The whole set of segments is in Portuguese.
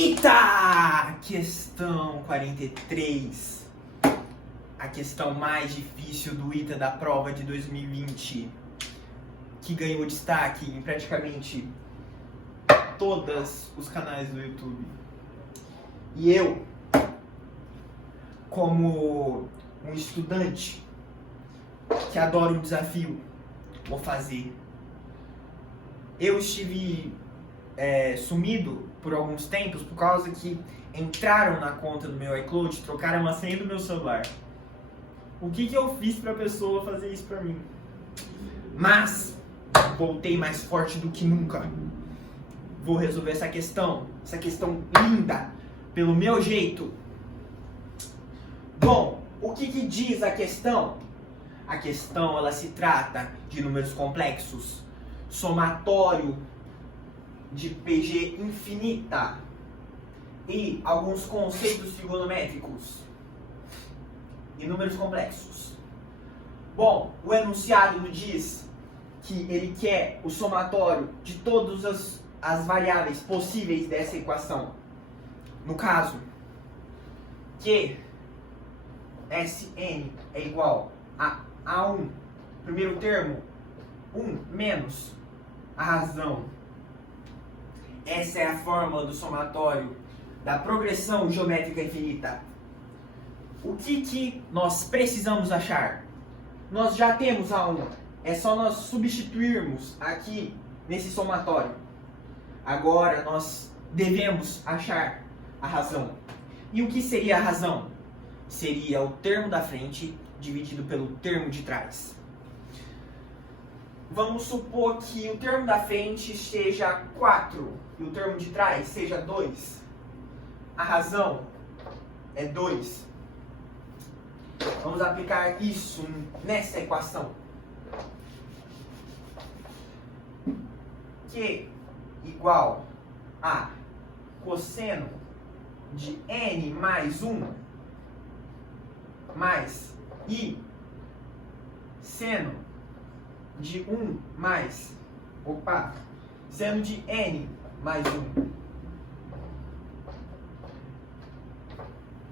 Eita! Questão 43. A questão mais difícil do ITA da prova de 2020, que ganhou destaque em praticamente todos os canais do YouTube. E eu, como um estudante que adora um desafio, vou fazer. Eu estive sumido por alguns tempos por causa que entraram na conta do meu iCloud, trocaram a senha do meu celular. O que eu fiz pra pessoa fazer isso pra mim? Mas voltei mais forte do que nunca. Vou resolver essa questão linda, pelo meu jeito. Bom, o que diz a questão? A questão, ela se trata de números complexos, somatório de PG infinita e alguns conceitos trigonométricos e números complexos. Bom, o enunciado nos diz que ele quer o somatório de todas as variáveis possíveis dessa equação. No caso, que Sn é igual a A1, primeiro termo, 1 menos a razão. Essa é a fórmula do somatório da progressão geométrica infinita. O que nós precisamos achar? Nós já temos A1, é só nós substituirmos aqui nesse somatório. Agora nós devemos achar a razão. E o que seria a razão? Seria o termo da frente dividido pelo termo de trás. Vamos supor que o termo da frente seja 4 e o termo de trás seja 2. A razão é 2. Vamos aplicar isso nessa equação. Q igual a cosseno de n mais 1 mais I seno de 1 mais, seno de n mais 1.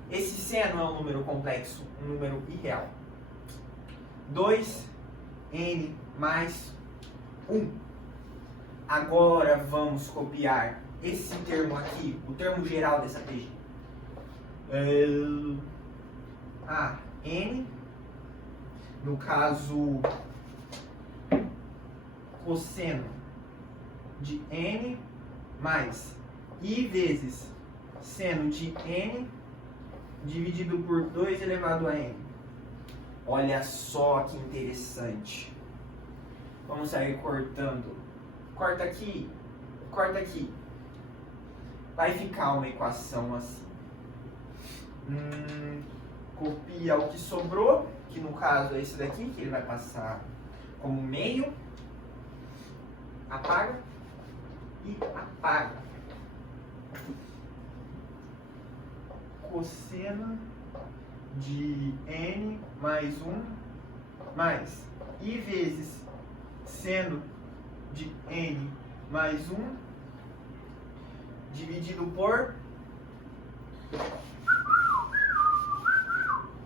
Esse seno é um número complexo, um número irreal. 2n mais 1. Agora vamos copiar esse termo aqui, o termo geral dessa PG. N, no caso, cosseno de n mais I vezes seno de n dividido por 2 elevado a n. Olha só que interessante. Vamos sair cortando. Corta aqui, corta aqui. Vai ficar uma equação assim. Copia o que sobrou, que no caso é esse daqui, que ele vai passar como meio. Apaga e apaga. Cosseno de n mais 1 mais I vezes seno de n mais 1 dividido por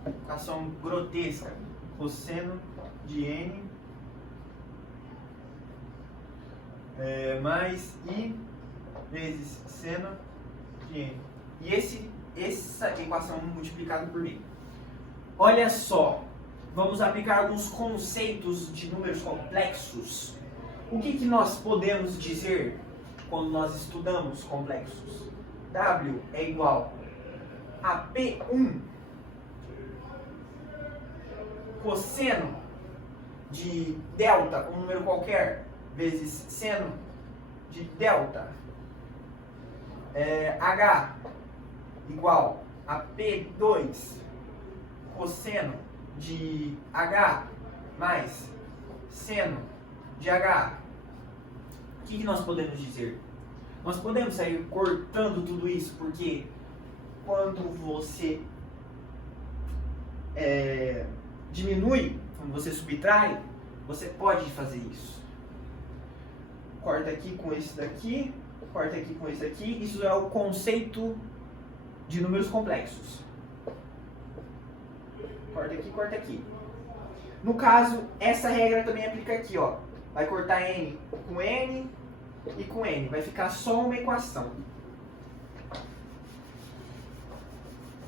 equação grotesca, cosseno de n mais I vezes seno de n. E essa equação multiplicada por meio. Olha só, vamos aplicar alguns conceitos de números complexos. O que nós podemos dizer quando nós estudamos complexos? W é igual a P1 cosseno de delta, um número qualquer, vezes seno de delta. H igual a P2 cosseno de H mais seno de H. O que nós podemos dizer? Nós podemos sair cortando tudo isso, porque quando você diminui, quando você subtrai, você pode fazer isso. Corta aqui com esse daqui, corta aqui com esse aqui. Isso é o conceito de números complexos. Corta aqui, corta aqui. No caso, essa regra também aplica aqui, ó. Vai cortar N com N e com N. Vai ficar só uma equação.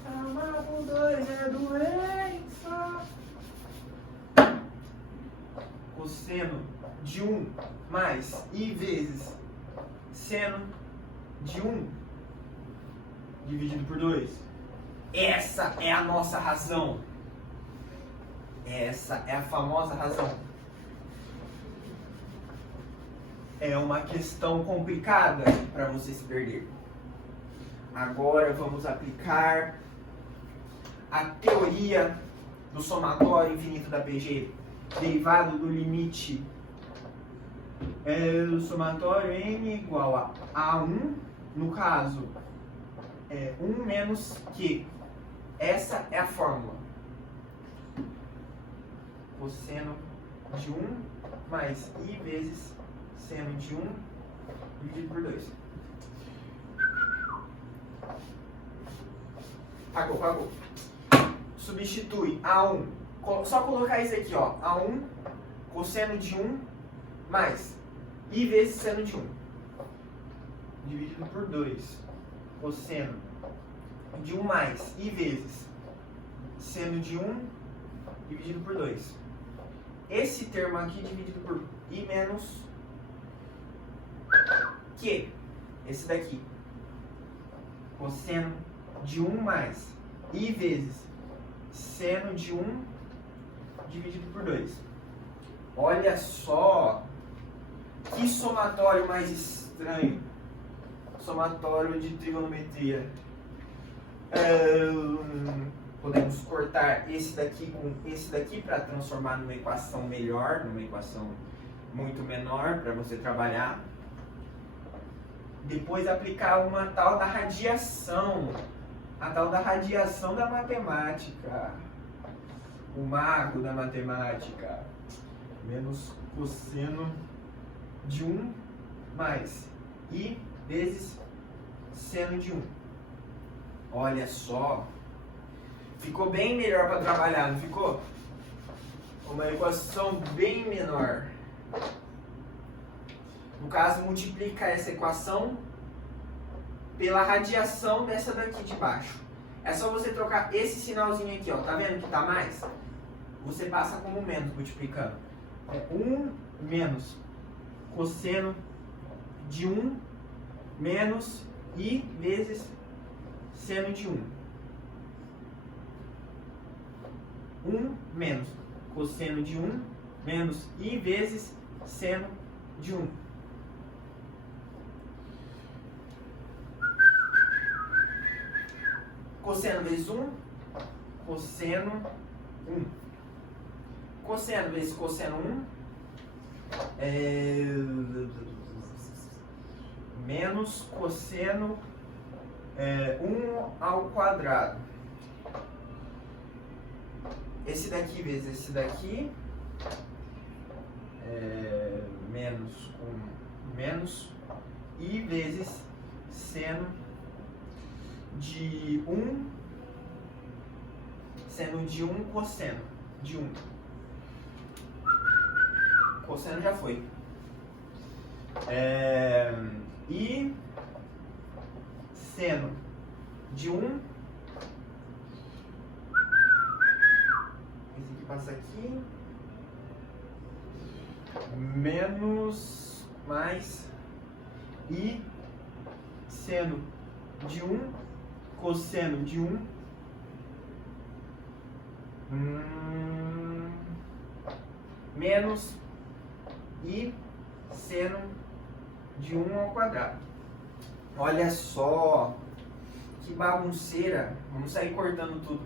Amar por 2 é doença. Cosseno de 1 mais I vezes seno de 1 dividido por 2. Essa é a nossa razão. Essa é a famosa razão. É uma questão complicada para você se perder. Agora vamos aplicar a teoria do somatório infinito da PG, derivado do limite do somatório n igual a 1, no caso, 1 menos Q. Essa é a fórmula. Cosseno de 1 mais I vezes seno de 1 dividido por 2. Pagou. Substitui A1. Só colocar isso aqui, ó. A1, cosseno de 1 mais I vezes seno de 1 dividido por 2. Cosseno de 1 mais I vezes seno de 1 dividido por 2. Esse termo aqui dividido por I menos Q. Esse daqui. Cosseno de 1 mais I vezes seno de 1 dividido por 2. Olha só que somatório mais estranho. Somatório de trigonometria. Podemos cortar esse daqui com esse daqui para transformar numa equação melhor, numa equação muito menor para você trabalhar. Depois aplicar uma tal da radiação. A tal da radiação da matemática. O mago da matemática. Menos cosseno de 1 mais I vezes seno de 1. Olha só. Ficou bem melhor para trabalhar, não ficou? Uma equação bem menor. No caso, multiplica essa equação pela radiação dessa daqui de baixo. É só você trocar esse sinalzinho aqui, ó. Tá vendo que tá mais? Você passa como menos multiplicando. É 1 menos cosseno de 1 menos I vezes seno de 1. 1 menos cosseno de 1 menos I vezes seno de 1. Cosseno vezes 1, cosseno 1. Cosseno vezes cosseno 1 menos cosseno 1 ao quadrado. Esse daqui vezes esse daqui, menos com menos, I vezes seno de 1, seno de 1 cosseno de 1. Cosseno já foi. E seno de 1. Esse aqui passa aqui. Menos mais I seno de 1 cosseno de 1 menos I seno de 1 ao quadrado. Olha só que bagunceira. Vamos sair cortando tudo.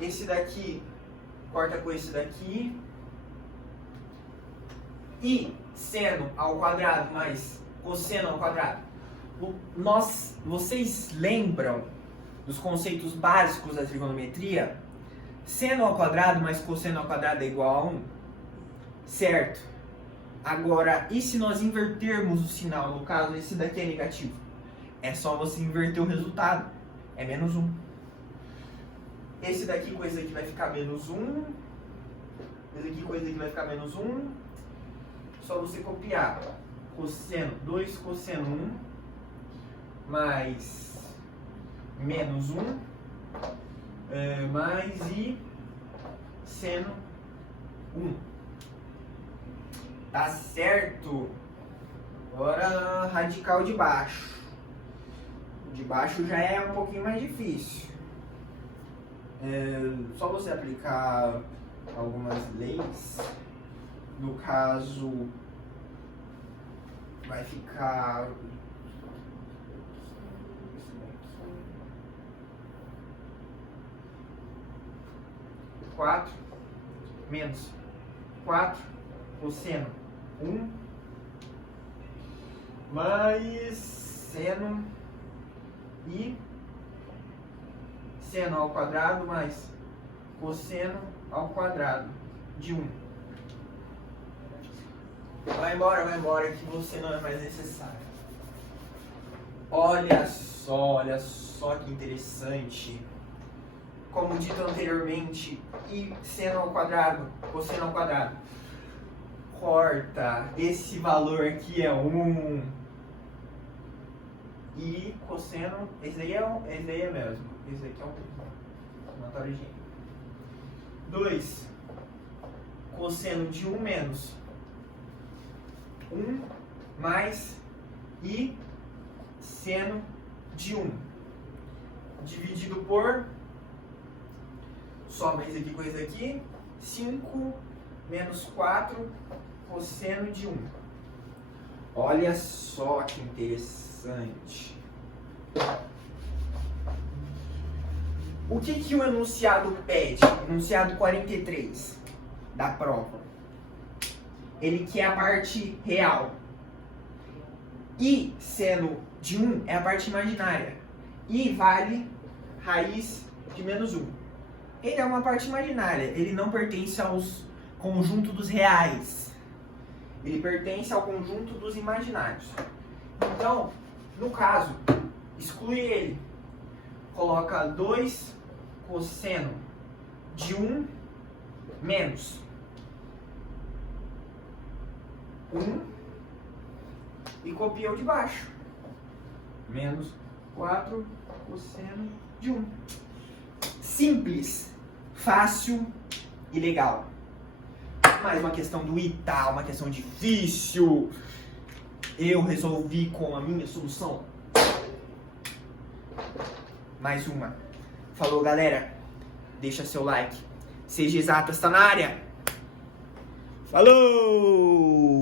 Esse daqui corta com esse daqui. I seno ao quadrado mais cosseno ao quadrado. Vocês lembram dos conceitos básicos da trigonometria? Seno ao quadrado mais cosseno ao quadrado é igual a 1? Certo. Agora, e se nós invertermos o sinal? No caso, esse daqui é negativo. É só você inverter o resultado. É menos 1. Esse daqui com esse daqui vai ficar menos 1. Esse aqui com esse daqui vai ficar menos 1. Só você copiar. Cosseno 2 cosseno 1 mais menos 1 mais i seno 1. Tá certo? Agora radical de baixo. De baixo já é um pouquinho mais difícil. Só você aplicar algumas leis. No caso, vai ficar 4 menos 4 cosseno 1 mais seno e seno ao quadrado mais cosseno ao quadrado de 1. Vai embora que você não é mais necessário. Olha só que interessante. Como dito anteriormente, e seno ao quadrado, cosseno ao quadrado. Corta, esse valor aqui é 1. E cosseno, esse daí é mesmo. Esse aqui é o mesmo. Notório de 2. Cosseno de 1 menos 1 mais i seno de 1. Dividido por, soma isso aqui com isso aqui, 5 menos 4 cosseno de 1. Olha só que interessante. O que o enunciado pede? Enunciado 43 da prova. Ele quer a parte real. I seno de 1 é a parte imaginária. I vale raiz de menos 1. Ele é uma parte imaginária. Ele não pertence aos conjunto dos reais. Ele pertence ao conjunto dos imaginários. Então, no caso, exclui ele. Coloca 2 cosseno de 1 menos 1 e copia o de baixo. Menos 4 cosseno de 1. Simples, fácil e legal. Mais uma questão do ITA, uma questão difícil. Eu resolvi com a minha solução. Mais uma. Falou, galera. Deixa seu like. Seja Exatas, tá na área. Falou!